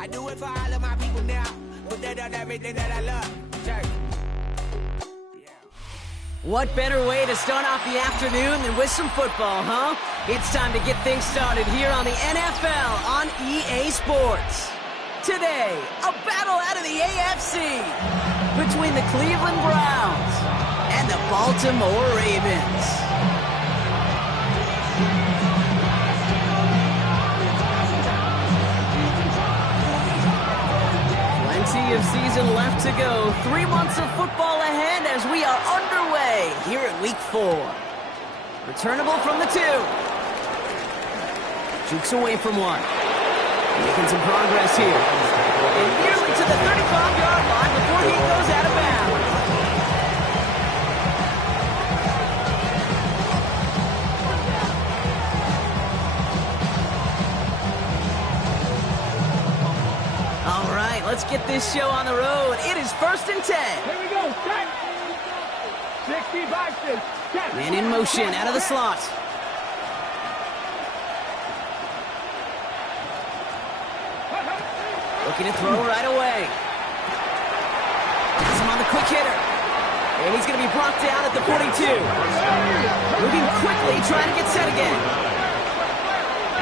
I do it for all of my people now. Put that on everything that I love. Check. What better way to start off the afternoon than with some football, huh? It's time to get things started here on the NFL on EA Sports. Today, a battle out of the AFC between the Cleveland Browns and the Baltimore Ravens. Plenty of season left to go. 3 months of football ahead as we are underway here in Week 4. Returnable from the 2. Jukes away from 1. Making some progress here. And nearly to the 35-yard line before he goes out of bounds. All right, let's get this show on the road. It is 1st and 10. Here we go, set. 60 boxes. Set. Man in motion, out of the slot. Looking to throw right away. Has him on the quick hitter. And he's going to be brought down at the 42. Moving quickly, trying to get set again.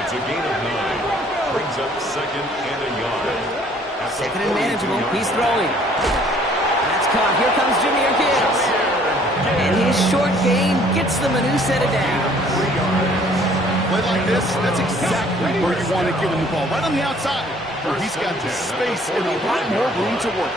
It's a gain of 9. Brings up 2nd and a yard. Second and manageable. He's throwing. That's caught. Here comes Jahmyr Gibbs. And his short gain gets the Manu set it down. Play like this, that's exactly where you want to give him the ball. Right on the outside, where he's got the space and a lot more room to work.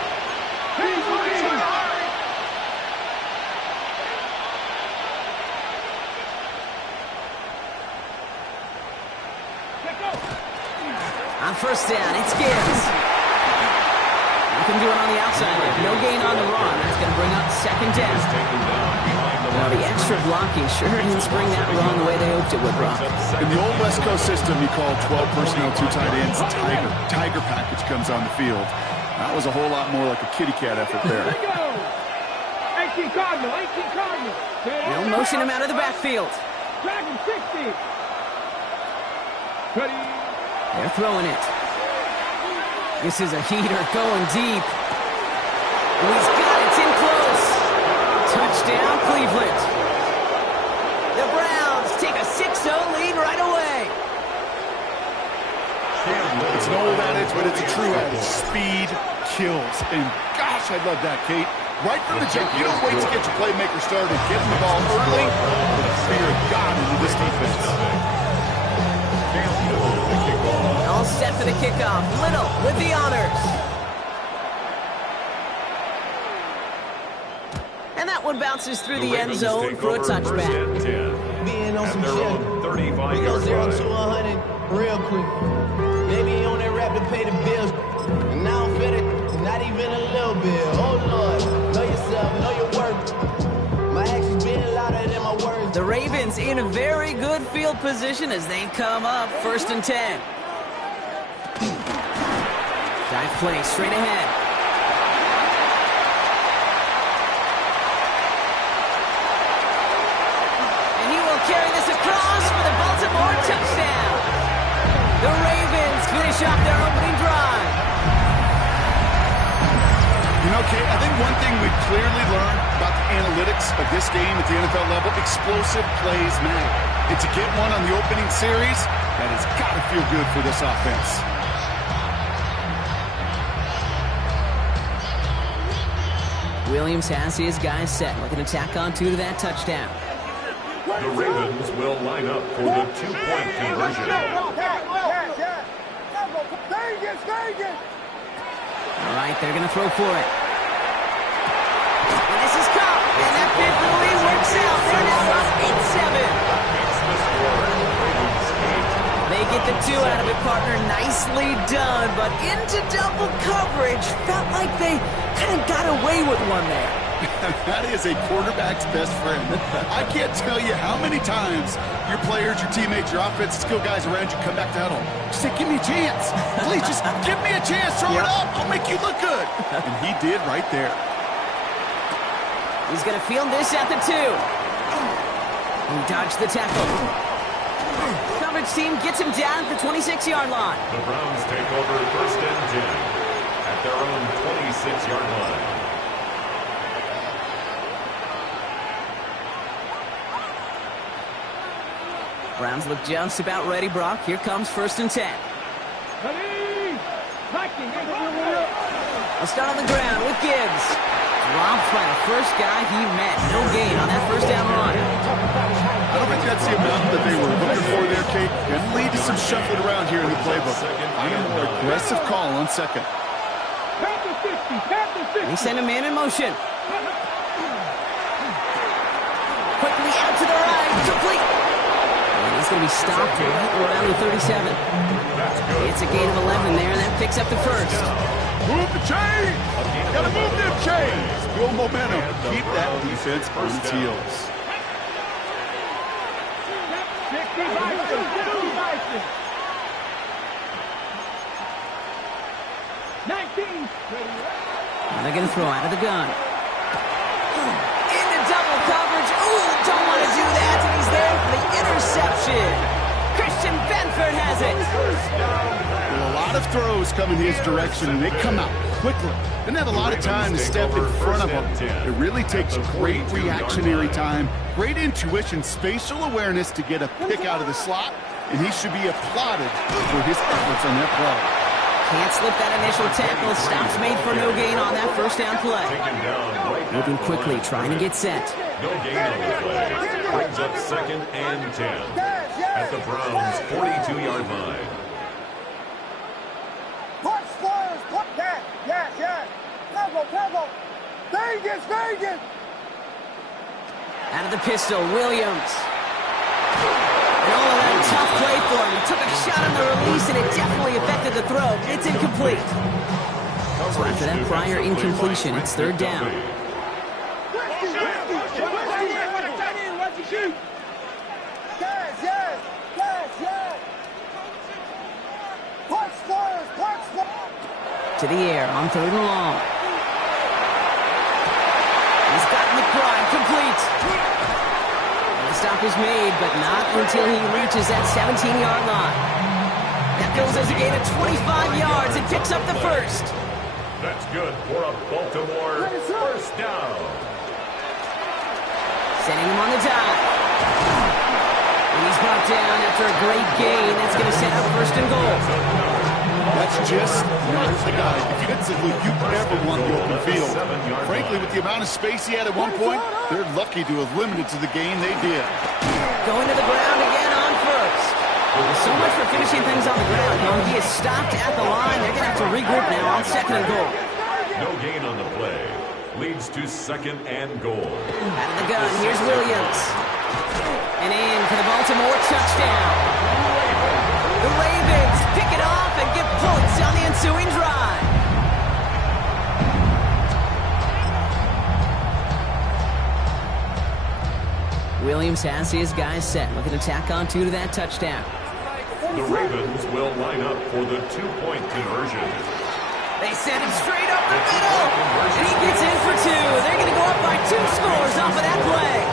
On 1st down, it's Gibbs. Nothing doing on the outside there. No gain on the run. That's going to bring up 2nd down. Now, the extra blocking sure didn't spring that run the way they hoped it would, Brock. In the old West Coast system, you call 12 personnel, 2 tight ends, Tiger. Tiger package comes on the field. That was a whole lot more like a kitty cat effort there. 18 Cardinal, 18 Cardinal. They'll motion him out of the backfield. Dragon 60. Ready. They're throwing it. This is a heater going deep. He's got it. It's in close. Touchdown, Cleveland. The Browns take a 6-0 lead right away. It's an old adage, but it's a true adage. Speed kills. And gosh, I love that, Kate. Right from the jump, you don't wait to get your playmaker started. Get the ball early with the fear of God into this defense. All set for the kickoff. Little with the honors. And that one bounces through the end zone for a touchback. Being on some shit. We go 0 to 100 real quick. They be on that rap to pay the bills. And now I'm fitted, not even a little bit. Oh Lord, know yourself, know your worth. My actions being louder than my words. The Ravens in a very good field position as they come up 1st and 10. Dive play straight ahead. Carry this across for the Baltimore touchdown. The Ravens finish off their opening drive. You know, Kate, I think one thing we've clearly learned about the analytics of this game at the NFL level, explosive plays matter. And to get one on the opening series, that has got to feel good for this offense. Williams has his guys set, looking to tack on 2 to that touchdown. The Ravens will line up for the 2-point conversion. All right, they're going to throw for it. And this is caught. And that big lead works out. They're now up 8-7. They get the 2 out of it, partner. Nicely done. But into double coverage. Felt like they kind of got away with one there. That is a quarterback's best friend. I can't tell you how many times your players, your teammates, your offensive skill guys around you come back to huddle. Just say, give me a chance. Please, just give me a chance. Throw it up. I'll make you look good. And he did right there. He's going to field this at the 2. He dodged the tackle. Coverage coverage team gets him down at the 26-yard line. The Browns take over 1st and 10 at their own 26-yard line. Browns look just about ready, Brock. Here comes 1st and 10. They'll start on the ground with Gibbs. Dropped by the first guy he met. No gain on that 1st down run. I don't think that's the amount that they were looking for there, Kate. Can lead to some shuffling around here in the playbook. I'm a more aggressive call on 2nd. They send a man in motion. Quickly out to the right. Complete. And he's going to be stopped right around the 37. It's a gain of 11 there, and that picks up the 1st. Move the chain! Gotta move them chains! Build momentum. Keep that defense on its heels. 19. Now they're going to throw out of the gun. Into double coverage. Ooh, don't want to do that, and he's there for the interception. Christian Benford has it. Well, a lot of throws come in his direction, and they come out quickly. Didn't have a lot of time to step in front of him. It really takes great reactionary time, great intuition, spatial awareness to get a pick out of the slot, and he should be applauded for his efforts on that play. Can't slip that initial tackle. Stops made for no gain on that 1st down play. Moving quickly, trying to get set. No gain on the play. Brings up 2nd and 10 at the Browns' 42-yard line. Punch squares. Yes. Tempo. Vegas. Out of the pistol, Williams. And all of that tough play for him. He took a shot on the release, and it definitely affected the throw. It's incomplete. So after that prior incompletion, it's 3rd down. To the air on 3rd and long. He's gotten the grind complete. And the stop is made, but not until he reaches that 17-yard line. That goes as a gain of 25 yards and picks up the 1st. That's good for a Baltimore 1st down. Sending him on the dive. And he's brought down after a great gain. That's going to set up 1st and goal. That's just not the guy. Defensively, you never want the open field. Frankly, with the amount of space he had at one point, they're lucky to have limited to the gain they did. Going to the ground again on 1st. So much for finishing things on the ground. No, he is stopped at the line. They're going to have to regroup now on 2nd and goal. No gain on the play. Leads to 2nd and goal. Out of the gun, here's Williams. And in for the Baltimore touchdown. The Ravens pick it off and get points on the ensuing drive. Williams has his guys set, looking to tack on 2 to that touchdown. The Ravens will line up for the 2-point conversion. They send him straight up the middle, and he gets in for 2. They're going to go up by 2 scores off of that play.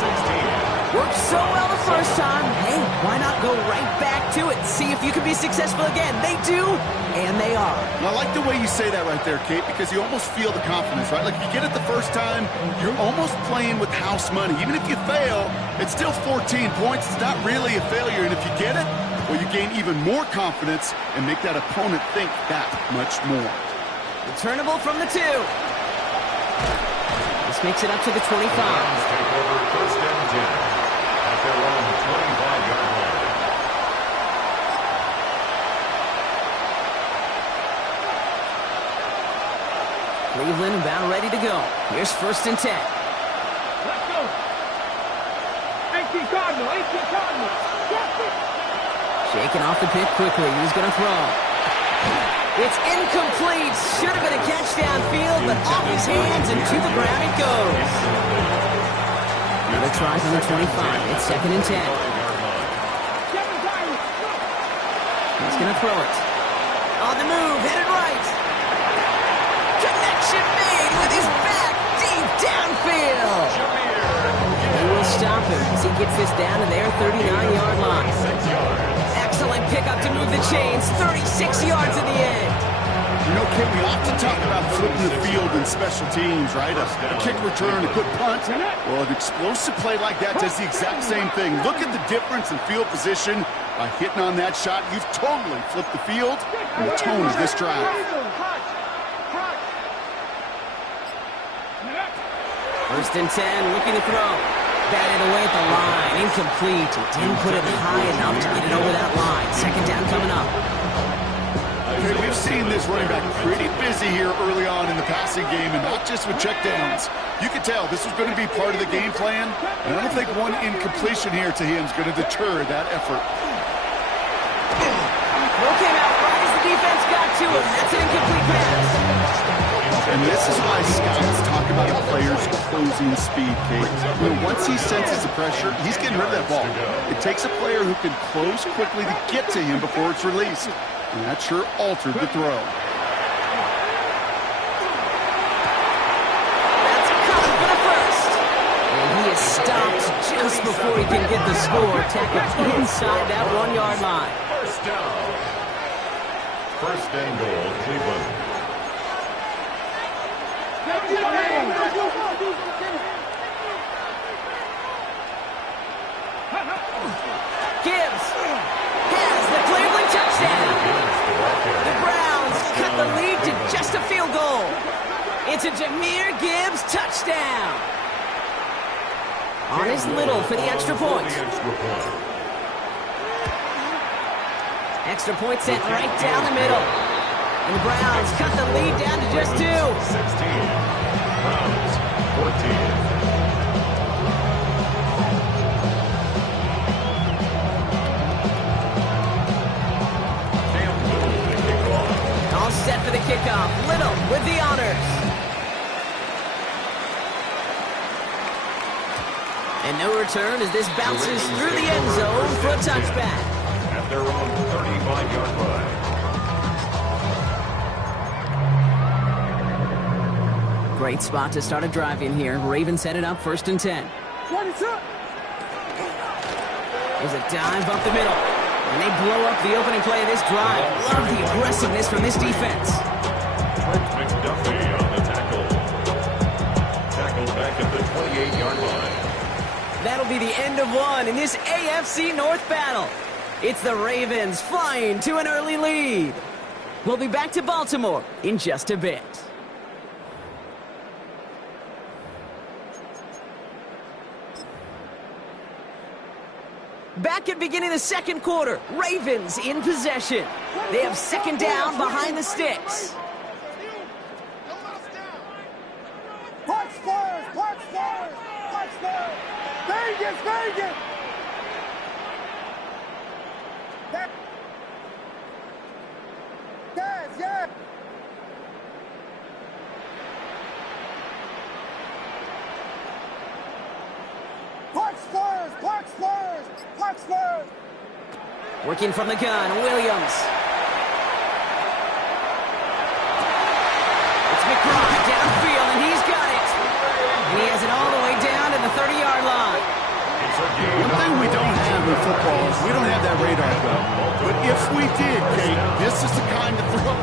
16. Worked so well the first time. Hey, why not go right back to it? See if you can be successful again. They do, and they are. And I like the way you say that right there, Kate, because you almost feel the confidence, right? Like, if you get it the first time, you're almost playing with house money. Even if you fail, it's still 14 points. It's not really a failure. And if you get it, well, you gain even more confidence and make that opponent think that much more. Returnable from the 2. This makes it up to the 25. Take over 1st and 10 at their own 25-yard line. Cleveland about ready to go. Here's 1st and 10. Let's go. 18 Cardinal. Shaking off the pick quickly. He's going to throw. It's incomplete. Should have been a catch downfield, but off his hands and to the ground it goes. Another try from the 25. It's 2nd and 10. He's going to throw it. On the move, headed right. Connection made with his back deep downfield. They will stop him as he gets this down to their 39-yard line. line. 6 yards. Excellent pickup to move the chains. 36 yards in the end. You know, Ken, we often talk about flipping the field in special teams, right? A kick return, a good punt. Well, an explosive play like that does the exact same thing. Look at the difference in field position. By hitting on that shot, you've totally flipped the field and the tone of this drive. First and 10, looking to throw. Batted away at the line, incomplete. He didn't put it high enough to get it over that line. Second down coming up. Okay, we've seen this running back pretty busy here early on in the passing game, and not just with checkdowns. You could tell this was going to be part of the game plan, and I don't think one incompletion here to him is going to deter that effort. Throw came out right as the defense got to him. That's an incomplete pass. And this is why scouts talk about a player's closing speed, Kate. You know, once he senses the pressure, he's getting rid of that ball. It takes a player who can close quickly to get to him before it's released. And that sure altered the throw. That's coming for the first. And he is stopped just before he can get the score. Tackled inside that 1 yard line. First down. First and goal, Cleveland. Gibbs has the Cleveland touchdown. The Browns cut the lead to just a field goal. It's a Jahmyr Gibbs touchdown. On his little for the extra point. Extra point sent right down the middle. And the Browns cut the lead down to just 2. 16. Browns, 14. All set for the kickoff. Little with the honors. And no return as this bounces through the end zone for a touchback. At their own 35-yard line. Great spot to start a drive in here. Ravens set it up first and 10. There's a dive up the middle. And they blow up the opening play of this drive. Love the aggressiveness from this defense. Trent McDuffie on the tackle. Tackled back at the 28-yard line. That'll be the end of one in this AFC North battle. It's the Ravens flying to an early lead. We'll be back to Baltimore in just a bit. Back at beginning of the second quarter, Ravens in possession. They have second down behind the sticks. Punch Spurs! Punch Spurs! Punch Spurs! Vegas! Vegas! Yes, yes! Punch Spurs! Punch Spurs! Punch Spurs! Working from the gun, Williams. It's McBride downfield, and he's got it. And he has it all the way down to the 30-yard line. One thing we don't have in football is we don't have that radar gun. But if we did, Kate, this is the kind of throw.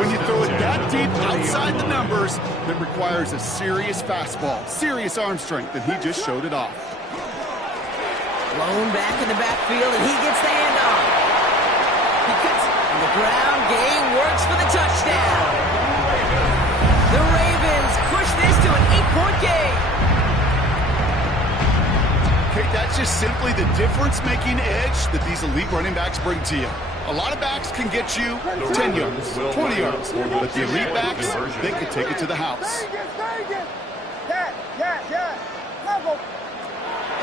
When you throw it that deep outside the numbers, that requires a serious fastball, serious arm strength, and he just showed it off. Blown back in the backfield, and he gets the handoff. He cuts on the ground. Game works for the touchdown. The Ravens push this to an 8-point game. Okay, that's just simply the difference-making edge that these elite running backs bring to you. A lot of backs can get you 10 yards, 20 yards, but the elite backs, they can take it to the house. Vegas! Vegas! Yes, yes, yes! Level!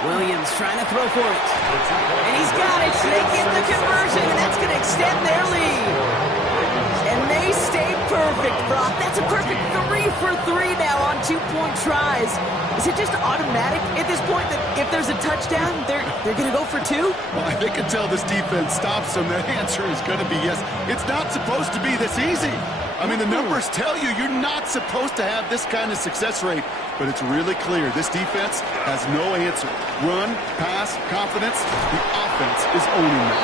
Williams trying to throw for it. And he's got it. They get the conversion, and that's going to extend their lead. And they stay perfect. perfect, Brock. That's a perfect 3 for 3 now on 2-point tries. Is it just automatic at this point that if there's a touchdown, they're going to go for 2? Well, they can tell this defense stops them. The answer is going to be yes. It's not supposed to be this easy. I mean, the numbers tell you you're not supposed to have this kind of success rate, but it's really clear this defense has no answer. Run, pass, confidence, the offense is owning them.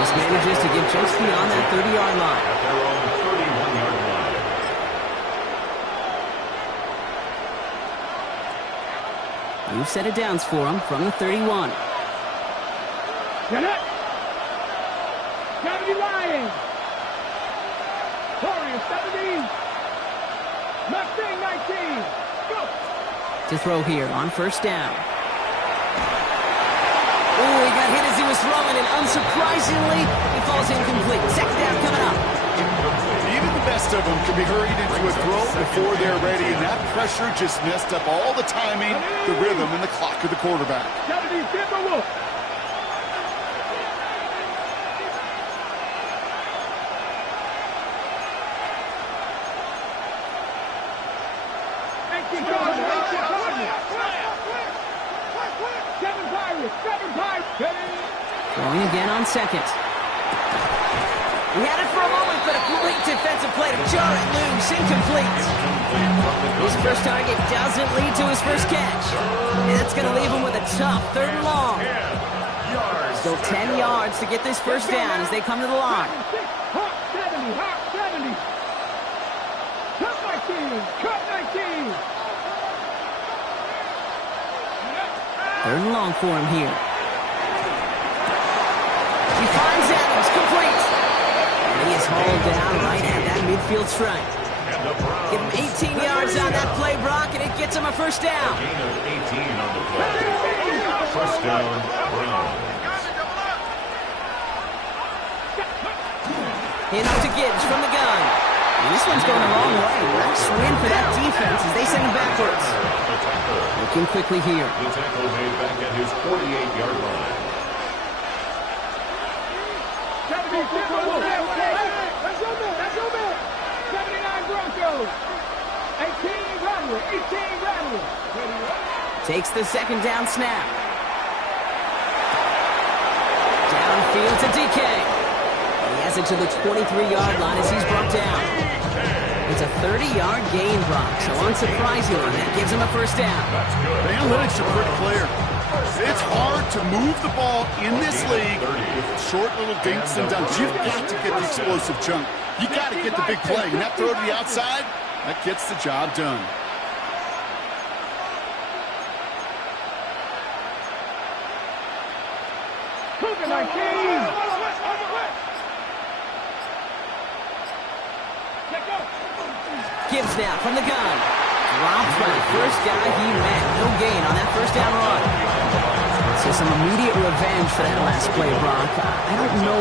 This manages to get just beyond that 30-yard line. At their own 31-yard line. New set of downs for him from the 31. Get it. Kennedy Lions. Warriors 17. Mustang 19. Go. To throw here on first down. Oh, he got hit as he was throwing, and unsurprisingly, he falls incomplete. Second down coming up. Even the best of them can be hurried into a throw before they're ready, and that pressure just messed up all the timing, the rhythm, and the clock of the quarterback. Kennedy Timberwolves. Throwing again on second. He had it for a moment, but a great defensive play to jar it loose. Incomplete. His first target doesn't lead to his first catch. And that's going to leave him with a tough 3rd and long. Still 10 yards to get this first down as they come to the line. Hawk 70, Hawk 70. Cut 19, cut 19. 3rd and long for him here. He finds Adams, complete. And he is hauled down right at that midfield stripe. Give him 18 yards on that play, Brock, and it gets him a first down. Gain of 18 on the play. First down, Brown. In up to Gibbs from the gun. And this one's going a long way. Nice win for that defense as they send him backwards. Looking quickly here. The tackle made back at his 48-yard line. That's your man. 79 Broncos. 18 Rattlers. Takes the second down snap. Downfield to DK. He has it to the 23-yard line as he's brought down. It's a 30-yard gain, Brock, so unsurprisingly, that gives him a first down. The analytics are pretty clear. It's hard to move the ball in this league with short little dinks and dunks. You've got to get the explosive chunk. You got to get the big play. And that throw to the outside, that gets the job done. Cougar 19. Gibbs now from the gun. Drops by the first guy he met. No gain on that first down run. So some immediate revenge for that last play, Brock. I don't know.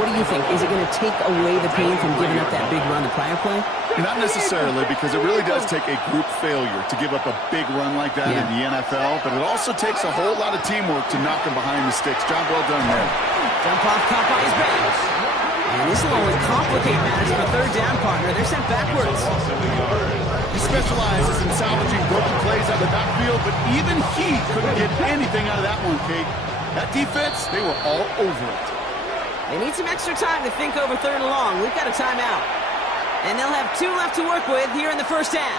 What do you think? Is it going to take away the pain from giving up that big run the prior play? Not necessarily, because it really does take a group failure to give up a big run like that in the NFL, but it also takes a whole lot of teamwork to knock him behind the sticks. Job well done there. Jump off, caught by his back. And this will only complicate matters for third down partner. They're sent backwards. He specializes in salvaging broken plays out of the backfield, but even he couldn't get anything out of that one, Kate. That defense, they were all over it. They need some extra time to think over 3rd and long. We've got a timeout. And they'll have 2 left to work with here in the first half.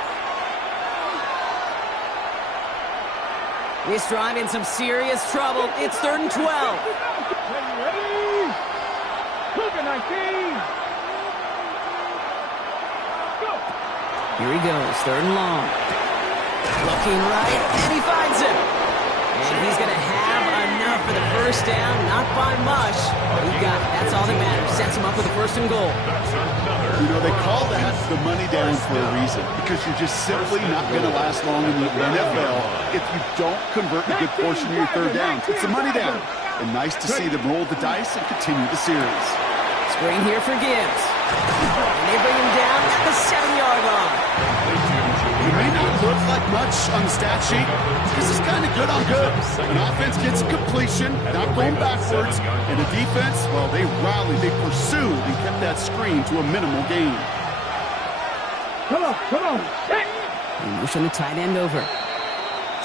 This drive in some serious trouble. It's 3rd and 12. Ready? Cougar 19. Go. Here he goes, 3rd and long. Looking right, and he finds him. And he's going to have enough for the first down, not by much. He got it. That's all that matters. Sets him up with a 1st and goal. You know, they call that the money down for a reason, because you're just simply not going to last long in the NFL if you don't convert a good portion of your 3rd downs. It's a money down. And nice to see them roll the dice and continue the series. Screen here for Gibbs. And they bring him down at the 7-yard line. It may not look like much on the stat sheet. This is kind of good on good. An offense gets a completion, not going backwards, and the defense, well, they rallied, they pursued, and kept that screen to a minimal gain. Come on. Hit. They motion the tight end over.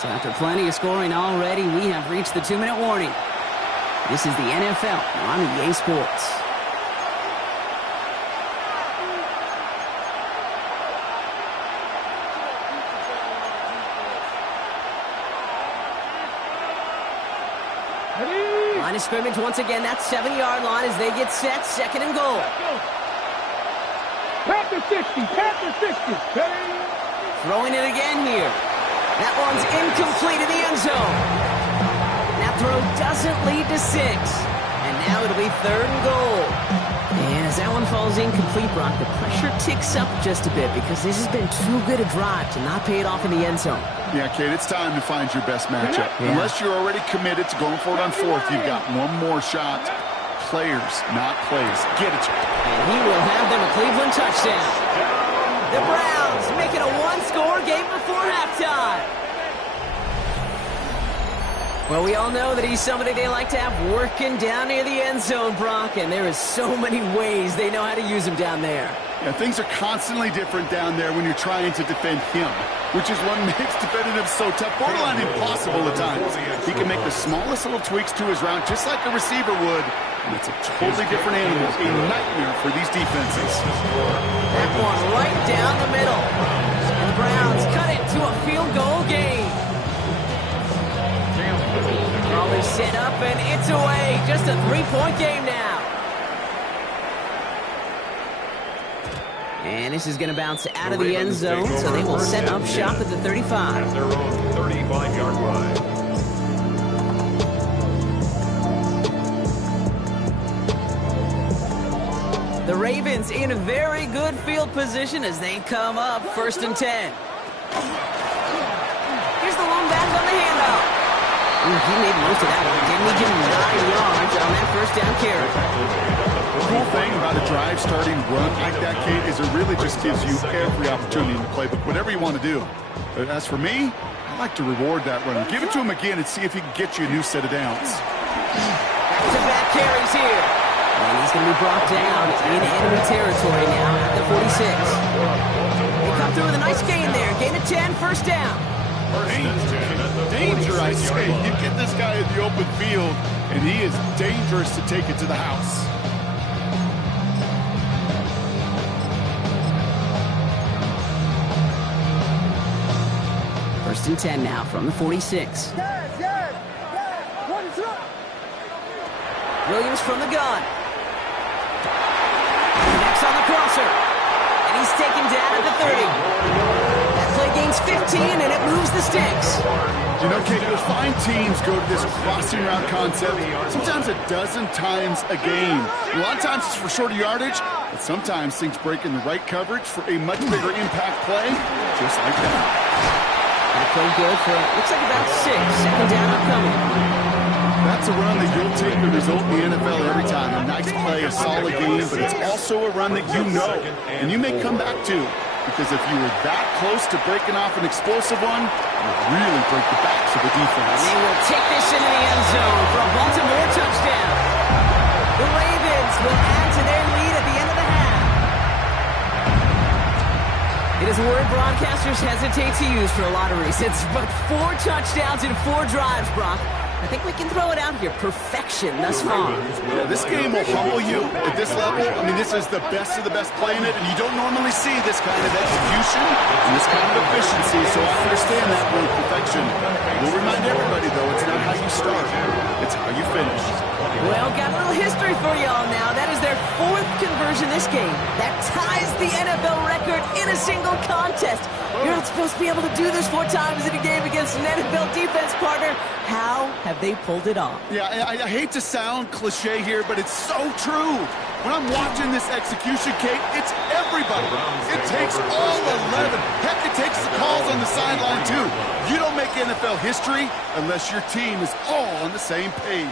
So after plenty of scoring already, we have reached the 2-minute warning. This is the NFL on EA Sports. Line of scrimmage once again, that 7-yard line as they get set, 2nd and goal. Panther 60. Throwing it again here. That one's incomplete in the end zone. That throw doesn't lead to 6. And now it'll be 3rd and goal. And as that one falls incomplete, Brock, the pressure ticks up just a bit because this has been too good a drive to not pay it off in the end zone. Yeah, Kate, it's time to find your best matchup. Yeah. Unless you're already committed to going for it on 4th, you've got one more shot. Players, not plays. Get it. And he will have them a Cleveland touchdown. The Browns make it a 1-score game before halftime. Well, we all know that he's somebody they like to have working down near the end zone, Brock, and there is so many ways they know how to use him down there. Yeah, things are constantly different down there when you're trying to defend him, which is what makes defending him so tough, borderline impossible at times. He can make the smallest little tweaks to his route just like a receiver would, and it's a totally different animal, a nightmare for these defenses. That one right down the middle. And the Browns cut it to a field goal game. Probably set up and it's away. Just a 3-point game now. And this is going to bounce out of the end zone, so they will set up shop at the 35. At their own 35-yard line. The Ravens in a very good field position as they come up 1st and 10. Here's the long back on the handoff. Ooh, he made most of that one. Didn't he give him 9 yards on that 1st down carry? The cool thing about a drive starting run like that, Kate, is it really just gives you every opportunity in the playbook, whatever you want to do. But as for me, I like to reward that run. Give it to him again and see if he can get you a new set of downs. Back-to-back carries here. And he's going to be brought down in enemy territory now at the 46. They come through with a nice gain there. Gain of 10, 1st down. Danger, I say. You get this guy in the open field, and he is dangerous to take it to the house. First and 10 now from the 46. Williams from the gun. Next on the crosser. And he's taken down at the 30. That play gains 15, and it moves the sticks. You know, Kate, you'll find teams go to this crossing route concept sometimes a dozen times a game. A lot of times it's for shorter yardage, but sometimes things break in the right coverage for a much bigger impact play, just like that. That play good for, looks like about 6. 2nd down upcoming. That's a run that you'll take the result in the NFL every time. A nice play, a solid game, but it's also a run that you know, and you may come back to. Because if you were that close to breaking off an explosive one, you really break the backs of the defense. They will take this into the end zone for a Baltimore touchdown. The Ravens will add to their lead at the end of the half. It is a word broadcasters hesitate to use for a lot of reasons, but 4 touchdowns in 4 drives, Brock. I think we can throw it out here. Perfection thus far. Yeah, this game will humble you at this level. I mean, this is the best of the best playing it, and you don't normally see this kind of execution and this kind of efficiency, so I understand that word perfection. We'll remind everybody, though, it's not how you start. It's how you finish. Well, got a little history for y'all now. That is their 4th conversion this game. That ties the NFL record in a single contest. You're not supposed to be able to do this 4 times in a game against an NFL defense partner. How have they pulled it off? Yeah, I hate to sound cliche here, but it's so true. When I'm watching this execution, Kate, it's everybody. It takes all 11. Heck, it takes the calls on the sideline, too. You don't make NFL history unless your team is all on the same page.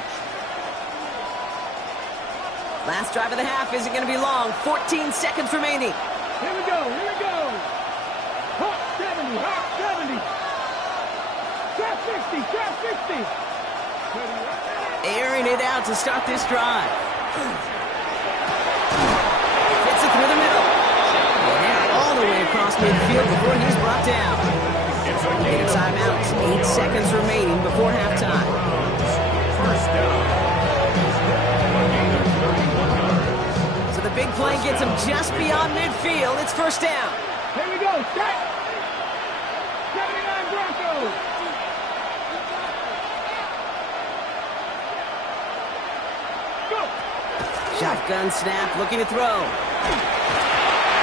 Last drive of the half isn't going to be long. 14 seconds remaining. Here we go. Hot 70. Trap 60. Airing it out to start this drive. Fits it through the middle. And they're all the way across midfield before he's brought down. In a timeout, 8 seconds remaining before halftime. First down. A gain of 31 yards. So the big play gets him just beyond midfield. It's first down. Here we go. Set. 79 Broncos. Go. Shotgun snap, looking to throw.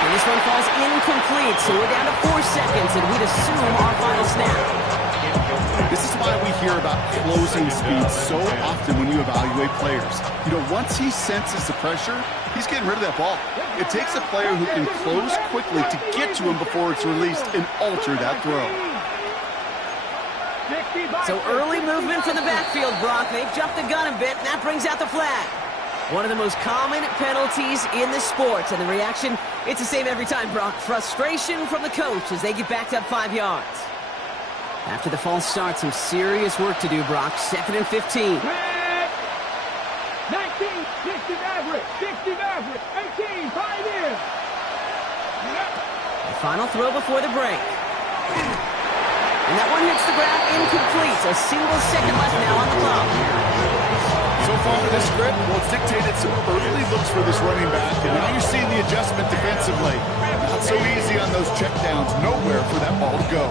And this one falls incomplete, so we're down to 4 seconds, and we'd assume our final snap. This is why we hear about closing speed so often when you evaluate players. You know, once he senses the pressure, he's getting rid of that ball. It takes a player who can close quickly to get to him before it's released and alter that throw. So early movement from the backfield, Brock. They've jumped the gun a bit, and that brings out the flag. One of the most common penalties in the sport, and the reaction, it's the same every time, Brock. Frustration from the coach as they get backed up 5 yards. After the false start, some serious work to do, Brock. 2nd and 15. 19, 60 average, 60 average, 18, 5 in. The final throw before the break. And that one hits the ground incomplete. A single second left now on the clock. So far in this script, well, it's dictated some early looks for this running back, and now you're seeing the adjustment defensively. Not so easy on those checkdowns. Nowhere for that ball to go.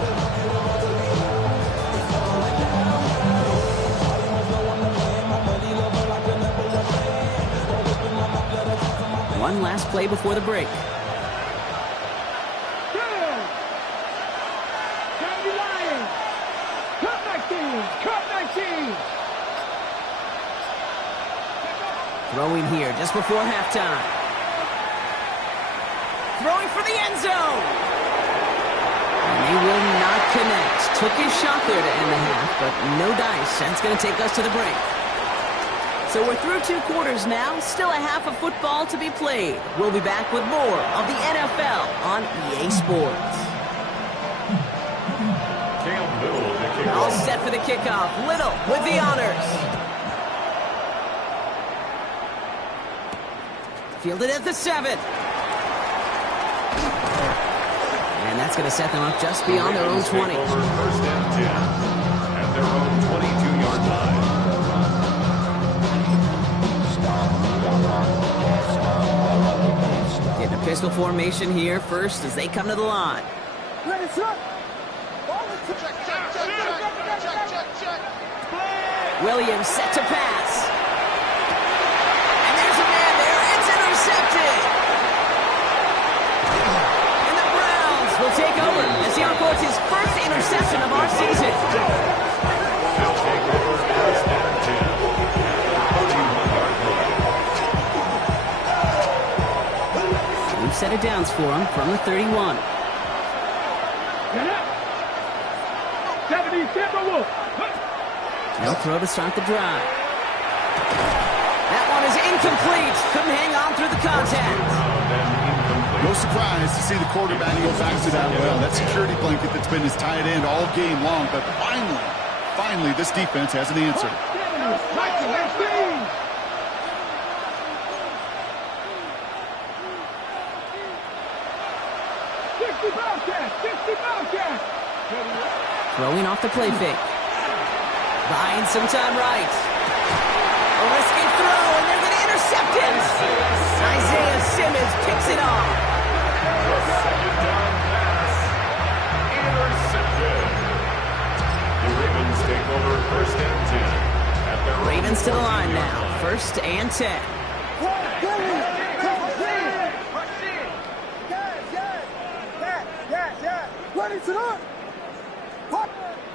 One last play before the break. Throwing here just before halftime. Throwing for the end zone. And they will not connect. Took his shot there to end the half, but no dice. That's going to take us to the break. So we're through 2 quarters now. Still a half of football to be played. We'll be back with more of the NFL on EA Sports. Cam Little to kick All off. set for the kickoff. Little with the honors. Fielded at the 7. And that's going to set them up just beyond their own 20. Take over first and 10 at their own 22-yard line. Getting a pistol formation here first as they come to the line. Ready, set. Williams set to pass. And there's a man there. It's intercepted. And the Browns will take over as he records his first interception of our season. They'll take over first and 10 at the 31-yard line. We've set it downs for him from the 31. 70 Timberwolves. No throw to start the drive. That one is incomplete. Couldn't hang on through the contact. No surprise to see the quarterback go back to that well. That security blanket that's been his tight end all game long. But finally, this defense has an answer. 60 Bobcats. Throwing off the play fake. Buying some time right. A risky throw, and they're going to intercept it. Isaiah Simmons picks it off. The second down pass. Intercepted. The Ravens take over first and 10 at their own Ravens to the line 14-yard now. line. First and 10. Ready to run.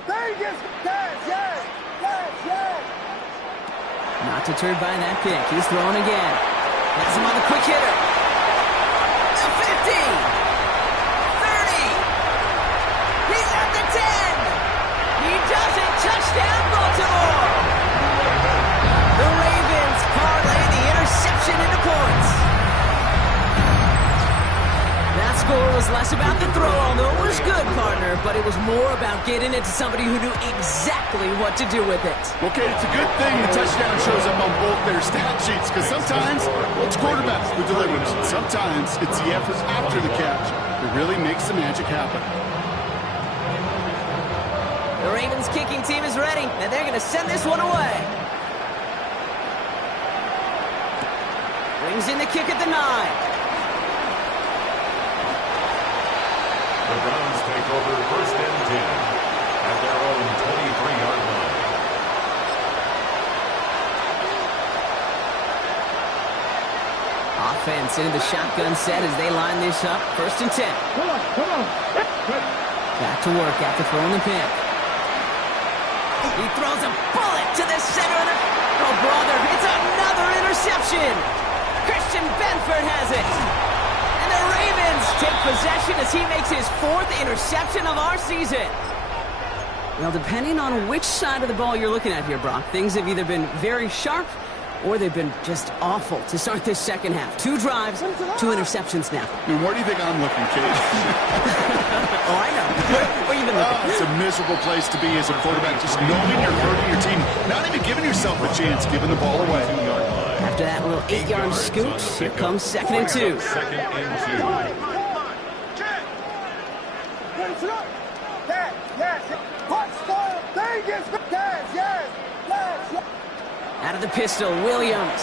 Vegas. Not deterred by that pick. He's throwing again. Has him on the quick hitter. The 50. 30. He's at the 10. He does it. Touchdown, Baltimore. The Ravens parlay the interception into points. That score was less about the throw, although it was good, partner. but it was more about getting it to somebody who knew exactly what to do with it. Okay, it's a good thing the touchdown shows up on both their stat sheets, because sometimes, well, it's quarterbacks who delivers. Sometimes it's the effort after the catch that really makes the magic happen. The Ravens kicking team is ready, and they're going to send this one away. Brings in the kick at the 9. The Browns take over 1st and 10 at their own 23-yard line. Offense into the shotgun set as they line this up. 1st and 10. Come on. Back to work after throwing the pick. He throws a bullet to the center of the... Oh, brother, it's another interception. Christian Benford has it. And the Ravens take possession as he makes his 4th interception of our season. Well, depending on which side of the ball you're looking at here, Brock, things have either been very sharp or they've been just awful to start this second half. 2 drives, 2 interceptions now. And where do you think I'm looking, Cade? Oh, I know. Where you been looking? It's a miserable place to be as a quarterback, just knowing you're hurting your team, not even giving yourself a chance, giving the ball away. After that little 8-yard scoot, here comes 2nd and 2. 2nd and 2. Out of the pistol, Williams.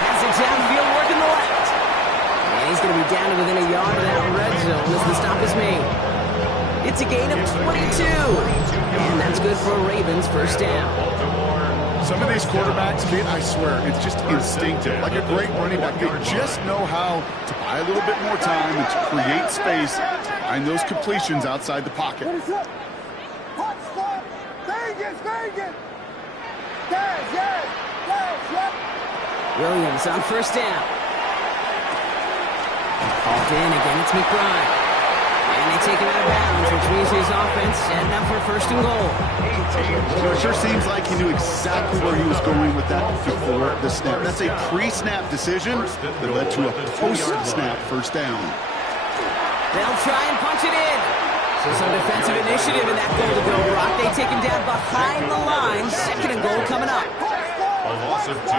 Has it downfield, working the left. And he's going to be down to within a yard of that red zone as the stop is made. It's a gain of 22. And that's good for a Ravens 1st down. Some of these quarterbacks, Cade, I swear, it's just instinctive. Like a great running back, they just know how to buy a little bit more time and to create space to find those completions outside the pocket. Williams on 1st down. Called in again, it's McBride. And they take him out of bounds, which means his offense setting up for 1st and goal. It sure seems like he knew exactly where he was going with that before the snap. That's a pre-snap decision that led to a post-snap 1st down. They'll try and punch it in. So some defensive initiative in that goal to go, Brock. They take him down behind the line. 2nd and goal coming up. A loss of 2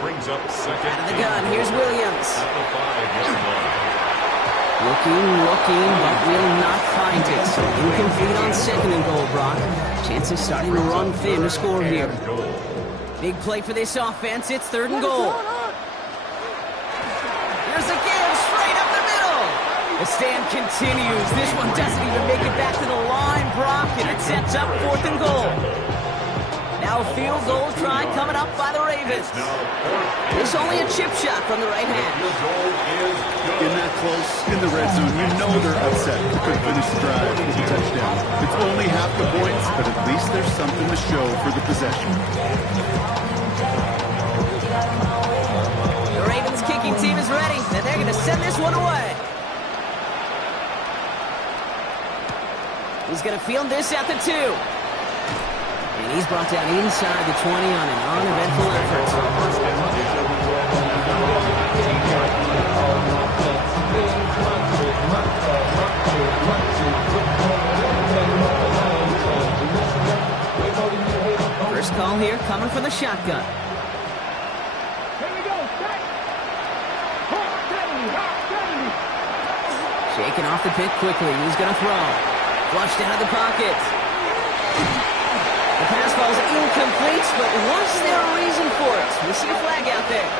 brings up 2nd. Out of the gun, here's Williams. At the 5-yard line. Looking, but will not find it. So incomplete on 2nd and goal, Brock. Chances starting to run thin to score here. Big play for this offense. It's 3rd and goal. Here's a give straight up the middle. The stand continues. This one doesn't even make it back to the line, Brock, and it sets up 4th and goal. Now a field goal try coming up by the Ravens. It's only a chip shot from the right hand. In that close, in the red zone, you know they're upset. They couldn't finish the drive with a touchdown. It's only half the points, but at least there's something to show for the possession. The Ravens kicking team is ready, and they're going to send this one away. He's going to field this at the 2. And he's brought down inside the 20 on an uneventful effort. First call here coming from the shotgun. Shaking off the pick quickly. He's going to throw. Flushed out of the pocket. The pass ball's incomplete, but was there a reason for it? We see a flag out there.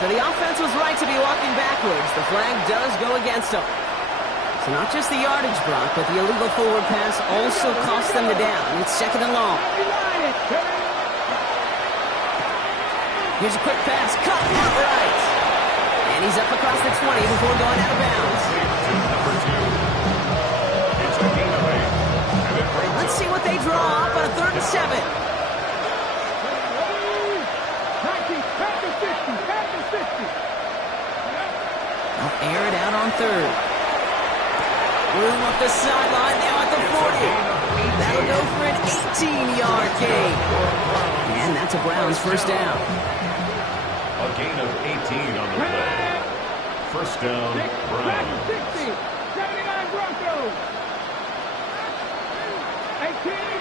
So the offense was right to be walking backwards. The flag does go against them. So not just the yardage, Brock, but the illegal forward pass also cost them the down. It's 2nd and long. Here's a quick pass, cut out right. And he's up across the 20 before going out of bounds. Let's see what they draw up on a 3rd and 7. They'll air it out on 3rd. Room up the sideline now at the 40. That'll go for an 18-yard gain. And that's a Browns 1st down. A gain of 18 on the play. 1st down, Browns. 18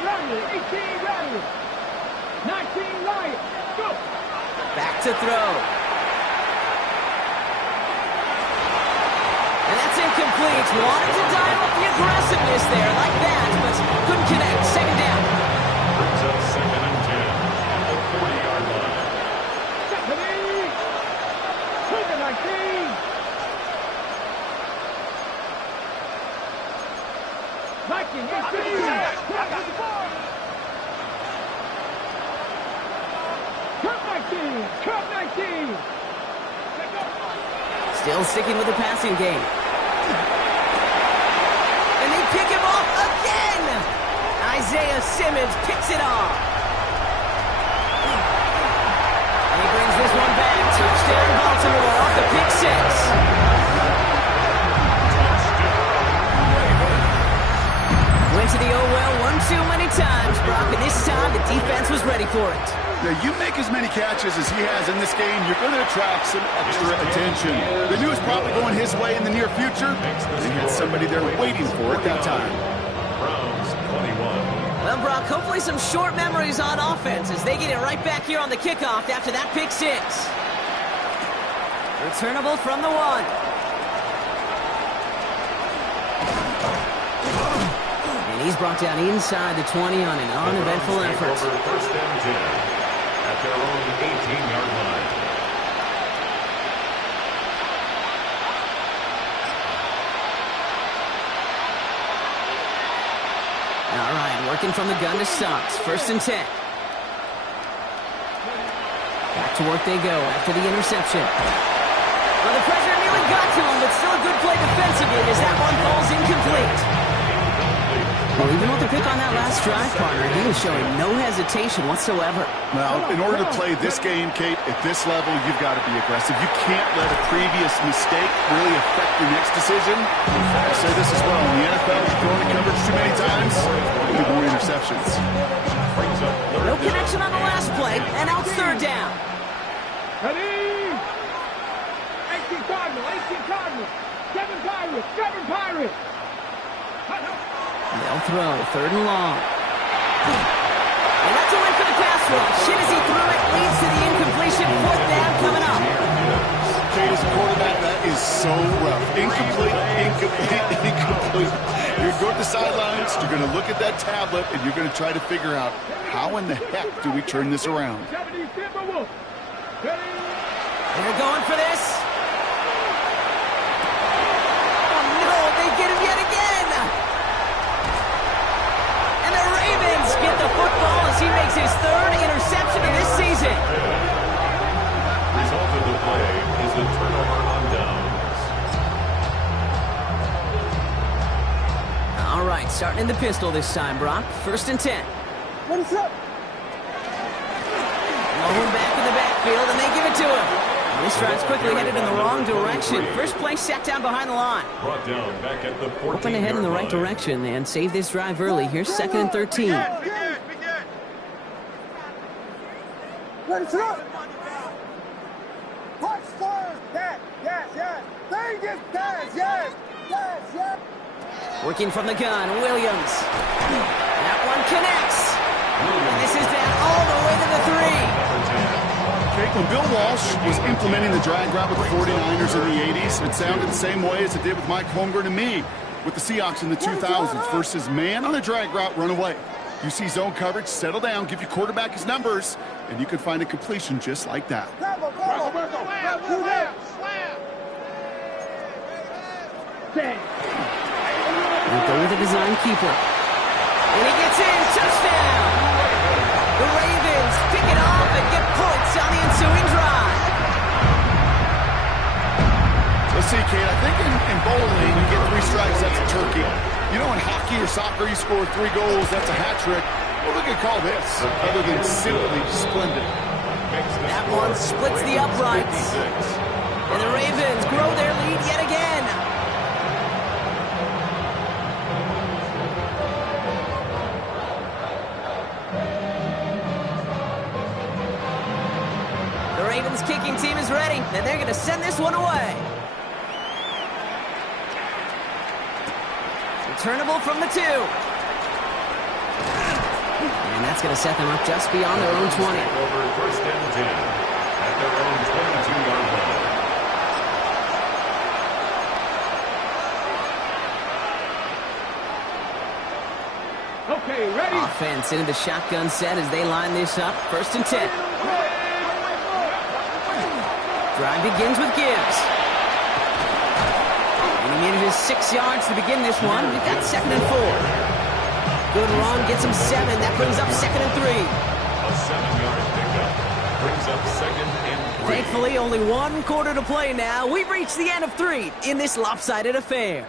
Randall. 18 Randall. 19 Lion. Go. Back to throw. And that's incomplete. Wanted to dial up the aggressiveness there like that, but couldn't connect. Second down. Brings up 2nd and 10 at the 40-yard line. Stephanie. Quick 19. Viking 18. Cup 19. Cup 19. Still sticking with the passing game. And they pick him off again! Isaiah Simmons picks it off. And he brings this one back. Touchdown Baltimore off the pick six. Went to the oh well one too many times, Brock, and this time the defense was ready for it. Now, you make as many catches as he has in this game, you're going to attract some extra attention. They knew it was probably going his way in the near future. They had somebody there waiting for it that time. Browns 21. Well, Brock, hopefully some short memories on offense as they get it right back here on the kickoff after that pick six. Returnable from the one. And he's brought down inside the 20 on an uneventful effort. Over 1st and 10 at their own 18-yard line. All right, working from the gun to Stocks. 1st and 10. Back to work they go after the interception. Well, the pressure nearly got to him, but still a good play defensively as that one falls incomplete. Well, even with the pick on that last drive, partner, he was showing no hesitation whatsoever. Well, in order to play this game, Kate, at this level, you've got to be aggressive. You can't let a previous mistake really affect your next decision. I say this as well. In the NFL, you've thrown the coverage too many times, you get more interceptions. No connection on the last play, and now it's 3rd down. Ready? 18 Cardinal. 18 Cardinal. 7 Pirates. 7 Pirates. They'll throw 3rd and long. And that's a win for the pass rush. Shit as he threw it, leads to the incompletion. 4th down coming up. Kate, as a quarterback, that is so rough. Incomplete. You're going to the sidelines, you're going to look at that tablet, and you're going to try to figure out how in the heck do we turn this around. They're going for this. Oh, no, they get him yet again. And the Ravens get the football as he makes his 3rd interception of this season. Result of the play is a turnover on downs. All right, starting in the pistol this time, Brock. 1st and 10. What is up? Low back in the backfield, and they give it to him. This drive's quickly headed in the wrong direction. First play sat down behind the line. Brought down back at the 14-yard Hoping to head in the right direction and save this drive early. Here's 2nd and 13. Ready, sit up. Punch first. Yes, yes, yes. Vegas, yes, yes, yes, yes. Working from the gun, Williams. That one connects. And this is down all the way to the 3. Kate, when Bill Walsh was implementing the drag route with the 49ers in the 80s, it sounded the same way as it did with Mike Holmgren and me with the Seahawks in the 2000s versus man on the drag route, run away. You see zone coverage, settle down, give your quarterback his numbers, and you can find a completion just like that. We'll go with the design keeper. And he gets in, touchdown! The Ravens pick it off and get points on the ensuing drive. Let's see, Kate, I think in bowling, you get 3 strikes, that's a turkey. You know, in hockey or soccer, you score 3 goals, that's a hat trick. What we could call this, other than simply splendid? That one splits the uprights. And the Ravens grow their lead yet again. The Ravens kicking team is ready, and they're going to send this one away. returnable from the 2. And that's going to set them up just beyond their own 20. Over first and 10 at their own 22-yard line. Okay, ready? Offense into the shotgun set as they line this up. First and 10. Drive begins with Gibbs. And he needed his 6 yards to begin this one. We've got second and 4. Good run, gets him 7. That brings up second and 3. A 7-yard pickup brings up second and 3. Thankfully, only 1 quarter to play now. We've reached the end of 3 in this lopsided affair.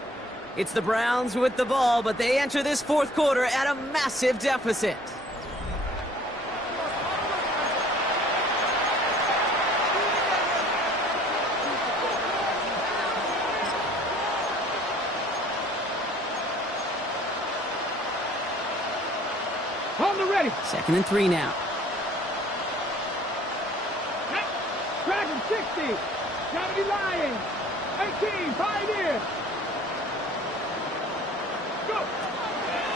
It's the Browns with the ball, but they enter this 4th quarter at a massive deficit. On the ready. Second and 3 now. Dragon 60. 70 Lions. 18 Pioneers. Go.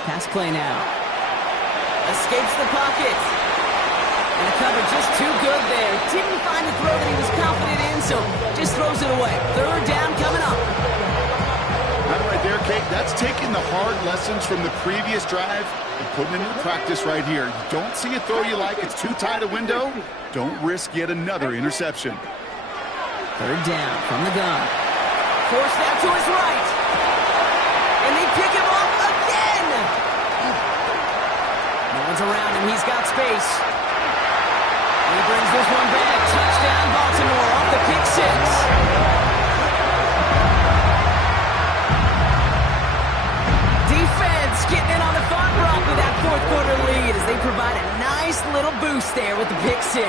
Pass play now. Escapes the pocket. And the cover just too good there. Didn't find the throw that he was confident in, so just throws it away. 3rd down coming up. That right there, Kate, that's taking the hard lessons from the previous drive and putting it into practice right here. You don't see a throw you like, it's too tight a window. Don't risk yet another interception. 3rd down from the gun. Forced out to his right. And they pick him off again. No one's around him. He's got space. And he brings this one back. Touchdown, Baltimore off the pick 6. Defense getting in on the Fun Rock with that 4th quarter lead as they provide a nice little boost there with the pick 6.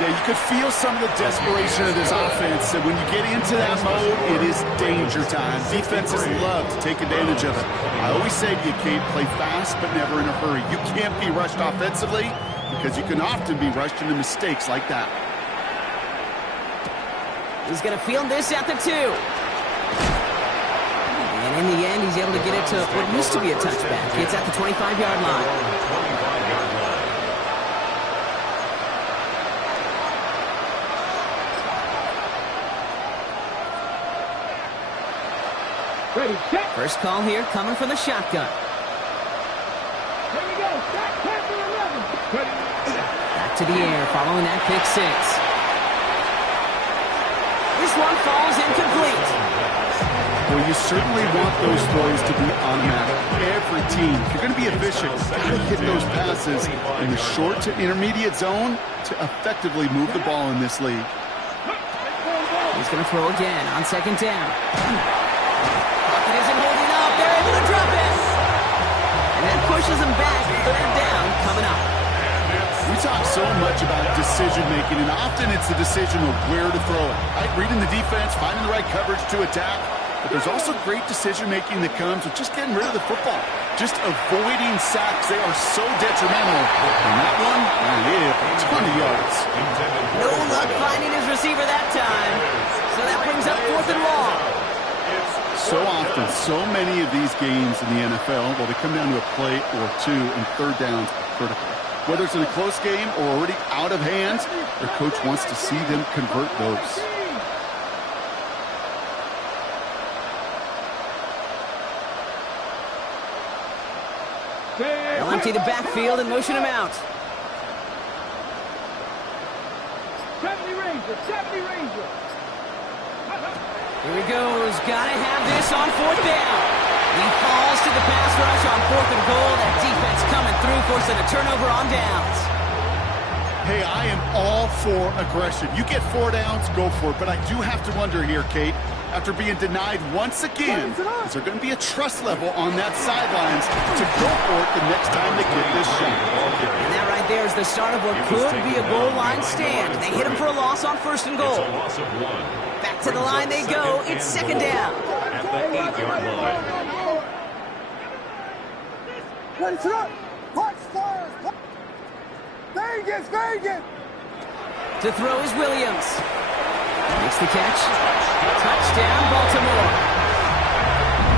Yeah, you could feel some of the desperation of this offense. And when you get into that mode, it is danger time. Defenses love to take advantage of it. I always say to you, Kate, play fast but never in a hurry. You can't be rushed offensively because you can often be rushed into mistakes like that. He's going to field this at the 2. And in the end, he's able to get it to what used to be a touchback. It's at the 25-yard line. 25-yard line. Ready, set. First call here coming from the shotgun. Here we go. Back 10 for 11. Ready. Back to the air following that pick 6. This one falls incomplete. Well, you certainly want those throws to be automatic. Every team, if you're going to be efficient, you've got to hit those passes in the short to intermediate zone to effectively move the ball in this league. He's going to throw again on 2nd down. Pocket isn't holding up. They're able to drop it. And that pushes him back. 3rd down coming up. We talk so much about decision-making, and often it's the decision of where to throw it. Right? Reading the defense, finding the right coverage to attack. But there's also great decision-making that comes with just getting rid of the football. Just avoiding sacks. They are so detrimental. And that one, a ton of yards. No luck finding his receiver that time. So that brings up 4th and long. So often, so many of these games in the NFL, well, they come down to a play or two, and 3rd downs are critical. Whether it's in a close game or already out of hands, their coach wants to see them convert those. They'll empty the backfield and motion him out. 70 Ranger. 70 Ranger. Here he goes. Gotta have this on 4th down. He falls to the pass rush on 4th and goal. That defense coming through, forcing a turnover on downs. Hey, I am all for aggression. You get 4 downs, go for it. But I do have to wonder here, Kate, after being denied once again, is there going to be a trust level on that sidelines to go for it the next time they get this shot? And that right there is the start of what could be a goal line stand. They hit him for a loss on 1st and goal. It's a loss of 1. Back to the line they go. It's 2nd down. At the 8-yard line. Ready, set up. Punch stars. Vegas, Vegas. To throw is Williams. Makes the catch. Touchdown, Baltimore.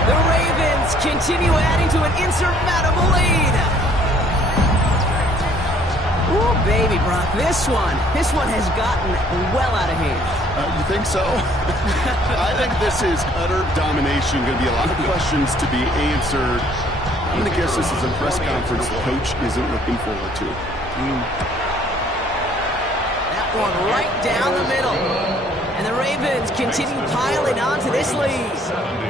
The Ravens continue adding to an insurmountable lead. Ooh, baby, Brock, this one has gotten well out of hand. You think so? I think this is utter domination. Going to be a lot of questions to be answered. I'm going to guess this is a press conference the coach isn't looking forward to. That one right down the middle. And the Ravens continue piling on to this lead. 70.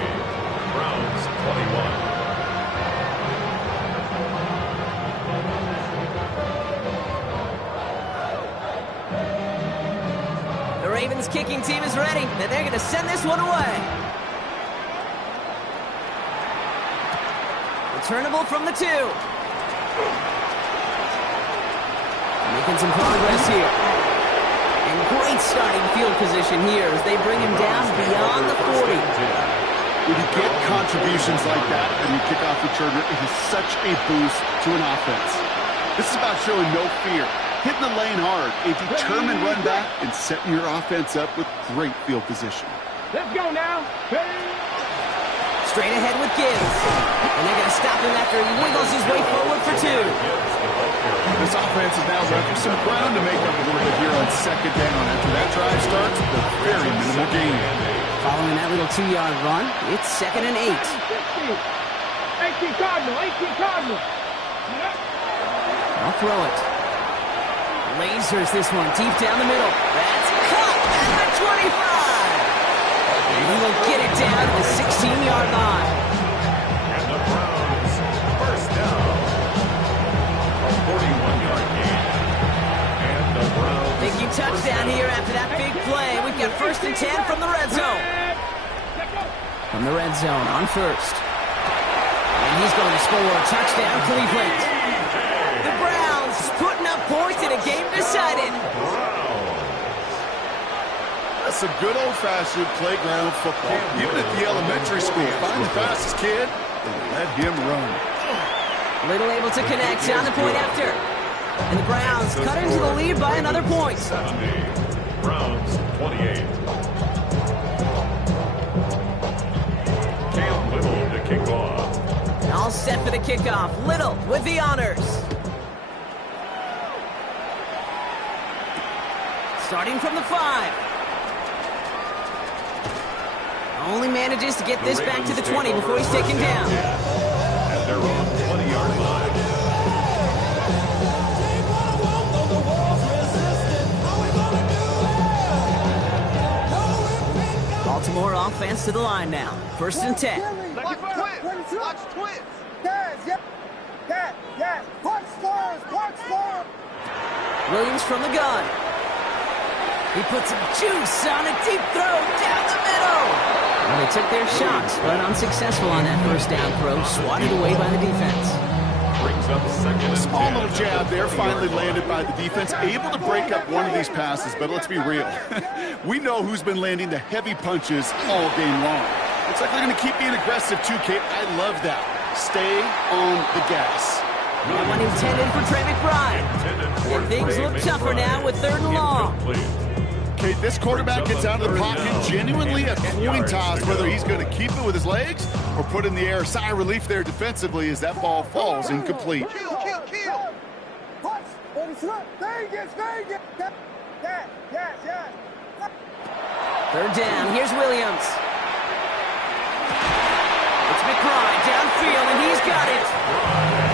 Browns 21. The Ravens kicking team is ready, and they're going to send this one away. Returnable from the 2. Making some progress here. And great starting field position here as they bring him down beyond the 40. When you get contributions like that and you kick off returner, it is such a boost to an offense. This is about showing no fear, hitting the lane hard, a determined run back, and setting your offense up with great field position. Let's go now. Straight ahead with Gibbs. And they're going to stop him after he wiggles his way forward for 2. This offense is now left with some ground to make up a little bit here on second down. After that drive starts with a very minimal gain. Following that little 2-yard run, it's 2nd and 8. 18 Cardinal, 18 Cardinal. I'll throw it. Lasers this one deep down the middle. That's caught at the 25. And he will get it down to the 16-yard line. And the Browns first down. A 41-yard gain. And the Browns. Big touchdown here after that big play. We've got 1st and 10 from the red zone. From the red zone on 1st. And he's going to score a touchdown, Cleveland. The Browns putting up points in a game decided. That's a good old-fashioned playground football. Even at the elementary school, find the fastest kid and let him run. Little able to connect on the point after. And the Browns cut into the lead by another point. 70. Browns 28. Cam Little to kick off. All set for the kickoff. Little with the honors. Starting from the 5. Only manages to get this back to the 20 before he's taken down. At their own 20-yard line. Baltimore offense to the line now. 1st and 10. Watch twins. Yes. Punch stars. Williams from the gun. He puts some juice on a deep throw down the middle. Well, they took their shots, but unsuccessful on that 1st down throw. Swatted away by the defense. Brings up 2nd and 10. Small little jab there, finally landed by the defense. Able to break up one of these passes, but let's be real. We know who's been landing the heavy punches all game long. Looks like they're going to keep being aggressive too, Kate. I love that. Stay on the gas. That one intended for Trey McBride. And things look tougher now with 3rd and long. Kate, this quarterback gets out of the pocket, genuinely a coin toss, whether he's going to keep it with his legs or put it in the air. Sigh of relief there defensively as that ball falls incomplete. Kill. Punch. Vegas. Yes. 3rd down. Here's Williams. It's McBride downfield, and he's got it.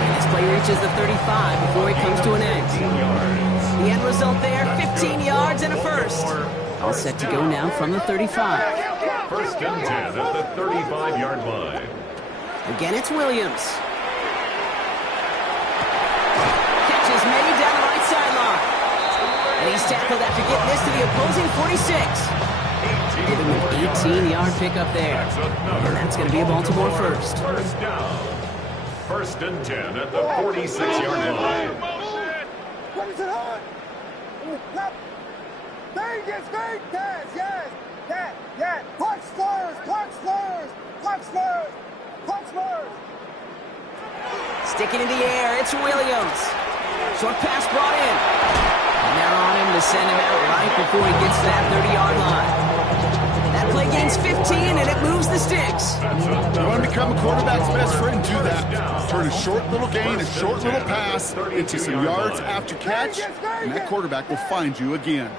And this play reaches the 35 before he comes to an end. The end result there, 15 yards and a 1st. All set to go now from the 35. 1st and 10 at the 35-yard line. Again, it's Williams. Catch is made down the right sideline. And he's tackled after getting this to the opposing 46. Give him an 18-yard pickup there. And that's going to be a Baltimore 1st. 1st down. 1st and 10 at the 46-yard line. What is it on? Vegas. Yes. Punch stars. Sticking in the air, it's Williams. Short pass brought in. And they're on him to send him out right before he gets to that 30-yard line. That Play gains 15, and it moves the sticks. You want to become a quarterback's best friend, do that. Turn a short little gain, a short little pass into some yards after catch, and that quarterback will find you again.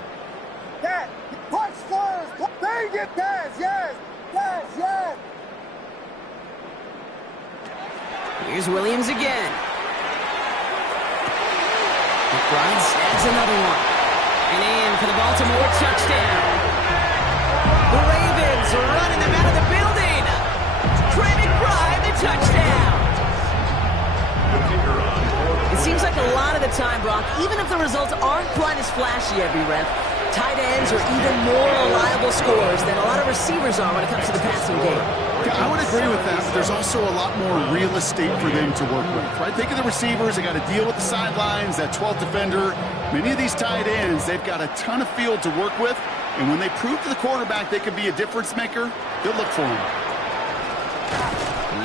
Dad, punch first. Bang it, pass. Yes. Yes, yes. Here's Williams again. McBride snags another one. And in for the Baltimore touchdown. The Ravens are running them out of the building. Trey McBride, the touchdown. It seems like a lot of the time, Brock, even if the results aren't quite as flashy every rep, tight ends are even more reliable scorers than a lot of receivers are when it comes to the passing game. Yeah, I would agree with that, but there's also a lot more real estate for them to work with, right? Think of the receivers. They got to deal with the sidelines, that 12th defender. Many of these tight ends, they've got a ton of field to work with, and when they prove to the quarterback they can be a difference maker, they'll look for him.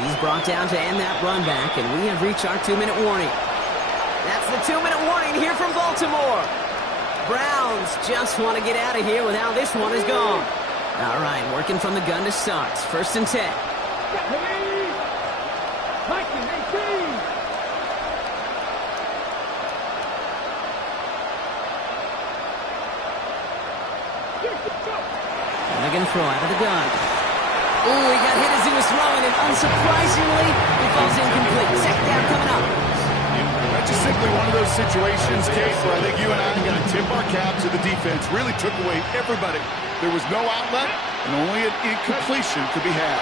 He's brought down to end that run back, and we have reached our 2-minute warning. That's the 2-minute warning here from Baltimore. Browns just want to get out of here with how this one is gone. All right, working from the gun to start. 1st and 10. And they're going to throw out of the gun. Ooh, he got hit as he was throwing, and unsurprisingly, he falls incomplete. 2nd down coming up. That's just simply one of those situations, Kate, where I think you and I got to tip our cap to the defense. Really took away everybody. There was no outlet, and only an incompletion could be had.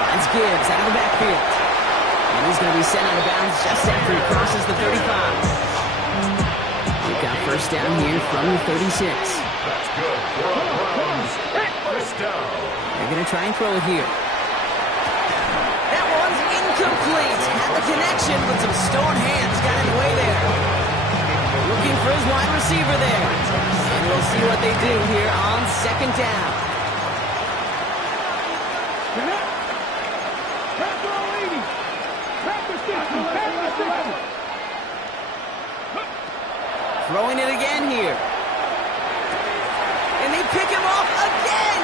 Finds Gibbs out of the backfield. And he's going to be sent out of bounds just after he crosses the 35. We've got 1st down here from the 36. That's good for a Browns 1st down. They're going to try and throw it here. That one's incomplete. Had the connection, but some stone hands got in the way there. Looking for his wide receiver there. And we'll see what they do here on 2nd down. Throwing it again here. And they pick him off again.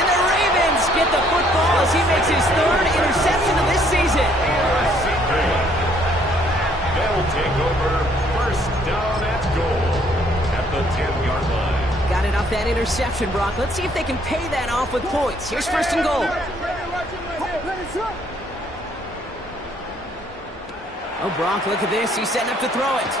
And the Ravens get the football as he makes his 3rd interception of this season. They'll take over 1st down at goal at the 10-yard line. Got it off that interception, Brock. Let's see if they can pay that off with points. Here's 1st and goal. Oh, Brock, look at this. He's setting up to throw it.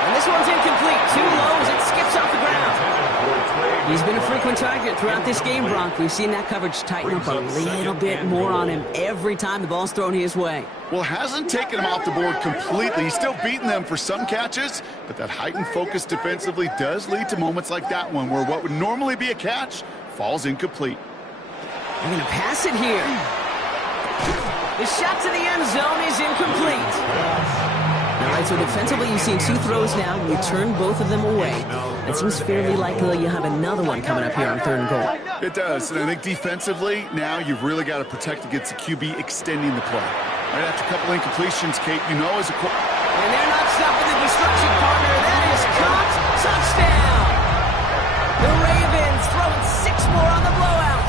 And this one's incomplete. Too low as it skips off the ground. He's been a frequent target throughout this game, Brock. We've seen that coverage tighten up a little bit more on him every time the ball's thrown his way. Well, hasn't taken him off the board completely. He's still beating them for some catches, but that heightened focus defensively does lead to moments like that one where what would normally be a catch falls incomplete. They're going to pass it here. The shot to the end zone is incomplete. All right, so defensively you've seen 2 throws now, and you turn both of them away. It seems fairly likely you have another one coming up here on 3rd and goal. It does, and I think defensively, now you've really got to protect against the QB extending the play. Right after a couple incompletions, Kate, you know as a and they're not stopping the destruction, partner. That is caught. Touchdown. The Ravens throwing 6 more on the blowout.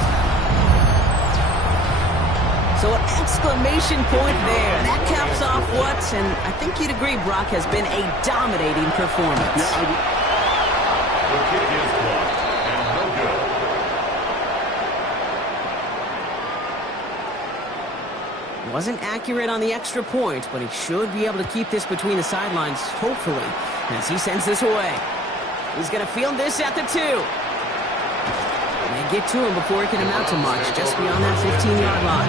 So an exclamation point there. That caps off what, and I think you'd agree, Brock, has been a dominating performance. The kick is blocked and no good. Wasn't accurate on the extra point, but he should be able to keep this between the sidelines, hopefully, as he sends this away. He's going to field this at the 2. And they get to him before it can amount to much, just beyond that 15-yard line.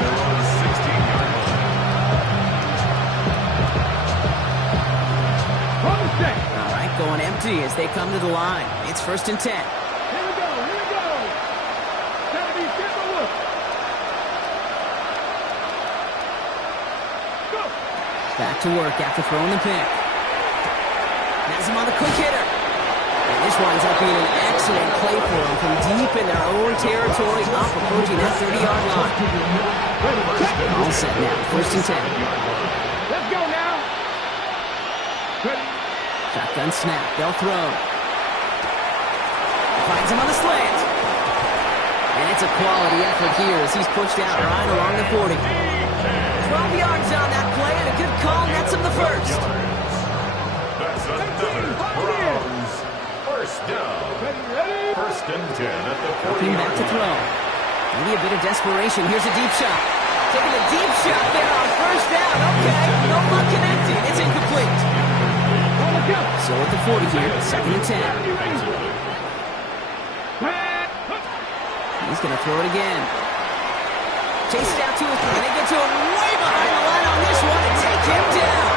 They're on the 16-yard line. All right, going empty as they come to the line. It's 1st and 10. Here we go. Gotta be careful. Go. Back to work after throwing the pick. Has him on the quick hitter. And this winds up being an excellent play for him from deep in their own territory, up approaching that 30-yard line. All set now, 1st and 10. Let's go now. Shotgun Shotgun snap. They'll throw. Finds him on the slant. And it's a quality effort here as he's pushed out right along the 40. 12 yards on that play, and a good call nets him the first. That's another Browns first down. First and 10 at the 40. Looking back to throw. Maybe a bit of desperation. Here's a deep shot. Taking a deep shot there on first down. Okay, no luck connecting. It's incomplete. So at the 40 here, second and 10. He's going to throw it again. Chased out to his three. They get to him way behind the line on this one and take him down.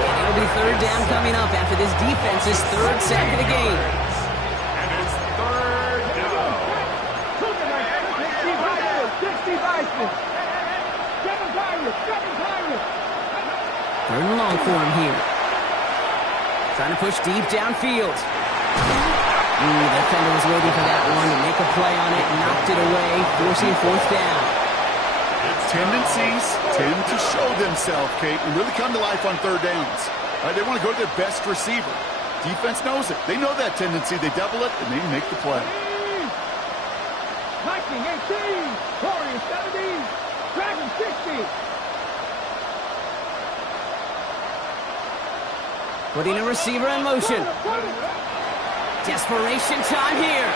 And it'll be third down coming up after this defense's third sack of the game. And it's third down. Third and long for him here. Trying to push deep downfield. The defender was waiting for that one to make a play on it, knocked it away, forcing fourth down. Tendencies tend to show themselves, Kate, and really come to life on third downs. They want to go to their best receiver. Defense knows it. They know that tendency. They double it, and they make the play. Viking 18, Warriors 17, Dragon 60. Putting a receiver in motion. Desperation time here.